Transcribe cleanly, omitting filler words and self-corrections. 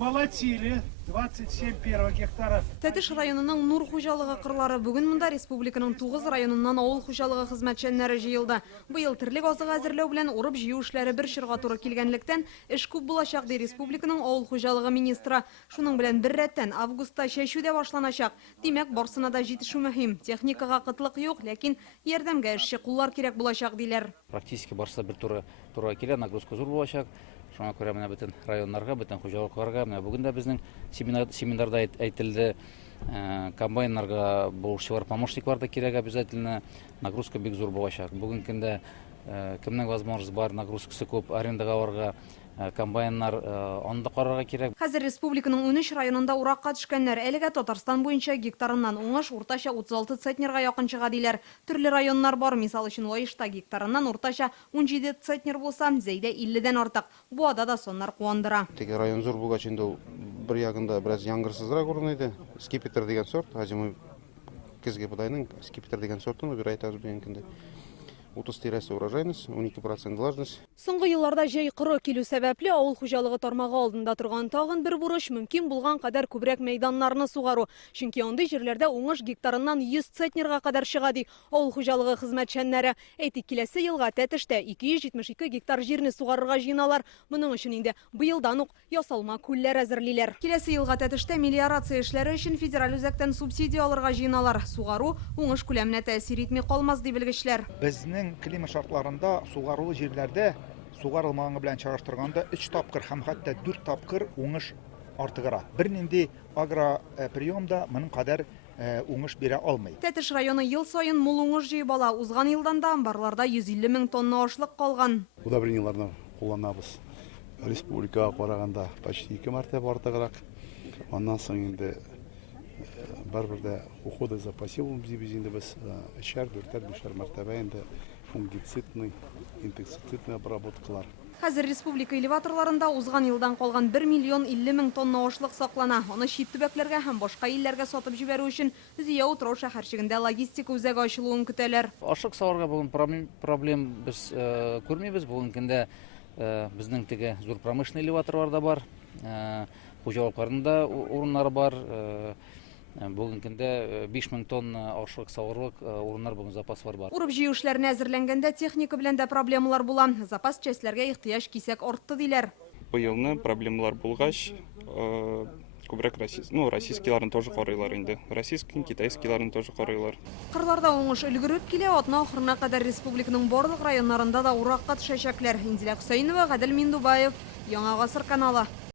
Молотили 27 первого гектара. Тәтеш районының Нур хуҗалыгы кырлары бүгін мұнда республиканың 9 районынан ауыл хуҗалыгы хезмәтчәннәре җыелды. Быел тирлек азыгы әзерләү белән урып җыю эшләре бер чорга туры килгәнлектән, эш күп булачак ди республиканың авыл хуҗалыгы министры. Шуның белән бер рәттән августта чәчү дә башланачак. Димәк, барсына да җитешү мөһим. Техникага кытлык юк, ләкин ярдәмгә эшче куллар кирәк булачак диләр. Практически барса бер туры килә, нагрузка зур булачак. Шуңа күрә менә бөтен районнарга, бөтен хуҗалыкларга, менә бүген дә безнең семинарда әйтелде, комбайннарга булышчылар, помощниклар да кирәк обязательно, нагрузка бик зур булачак. Бүген көндә кемнең возможность бар, нагрузкасы күп, арендага барырга, комбайннар анда карарга кирәк. Хәзер республиканың 13 районында уракка төшкәннәр, әлегә Татарстан буенча гектарыннан уңыш уртача 36 центнерга якын чыга диләр. Төрле районнар бар, мисал өчен Лаешта гектарыннан уртача 17 центнер булса, Зәйдә 50дән артык. Бу ада да соннар куандыра. Теге район зур булгач инде ул бер ягында бераз яңгырсызрак урынайды. Скипетр дигән сорт, һәҗим көзгә будайның скипетр дигән сортын бер айтабыз бүген көндә. 30 тирәсе урожайность, 12% влажность. Соңгы елларда җәй коры килү сәбәпле авыл хуҗалыгы тармагы алдында торган тагын бер бурыч мөмкин булган кадәр күбрәк мәйданнарны сугару. Чөнки андый җирләрдә уңыш гектарыннан 100 центнерга кадәр чыга ди авыл хуҗалыгы хезмәтчәннәре. Әйтик, киләсе елга Тәтештә 272 гектар җирне сугарырга җыйналар. Моның өчен инде быелдан ук ясалма күлләр әзерлиләр. Киләсе елга Тәтештә мелиорация эшләре өчен федераль үзәктән субсидия алырга җыйналар. Сугару уңыш күләменә тәэсир итми калмас ди белгечләр. Безнең климат шартларында сугарылы җирләрдә сугарылмаганы белән чагыштырганда 3 тапкыр һәм хәтта 4 тапкыр уңыш артыграк. Бернинди агроприемда моның кадәр уңыш бирә алмый. Тәтеш районы ел сайын мул уңыш җыеп ала. Узган елдан да амбарларда 150 мең тонна ашлык калган. Удобренияларны кулланабыз. Республикага караганда почти 2 мәртәбә артыграк. Аннан соң инде барбердә уходы запасивым дибез инде без 3-4 мәртәбә инде фунгицидный, инсектицидный обработкалар. Хәзер республика элеваторларында узган елдан калган 1 миллион 50 мең тонна ашлык саклана. Аны чит төбәкләргә һәм башка илләргә сатып җибәрү өчен Зия утрау шәһәрчегендә логистика үзәге ачылуын көтәләр. Ашык саварга бүген проблем без күрмибез. Бүген көндә безнең теге зур промышленный элеваторлар да бар. Хуҗалыкларында урыннары бар. Бүген көндә 5000 тонна ашык саварлык урыннар бүген запаслар бар. Урып җыю эшләренә әзерләнгәндә техника белән дә проблемалар була. Запас частьләргә ихтыяҗ кисәк артты диләр. Быелны проблемалар булгач, күбрәк российскийларын тоже карыйлар инде. Российский, китайскийларын тоже карыйлар. Кырларда уңыш өлгереп килә, атна ахырына кадәр республиканың барлык районнарында да уракка төшәчәкләр. Инзилә Хөсәйнова, Гадел Миндубаев, Яңа гасыр каналы.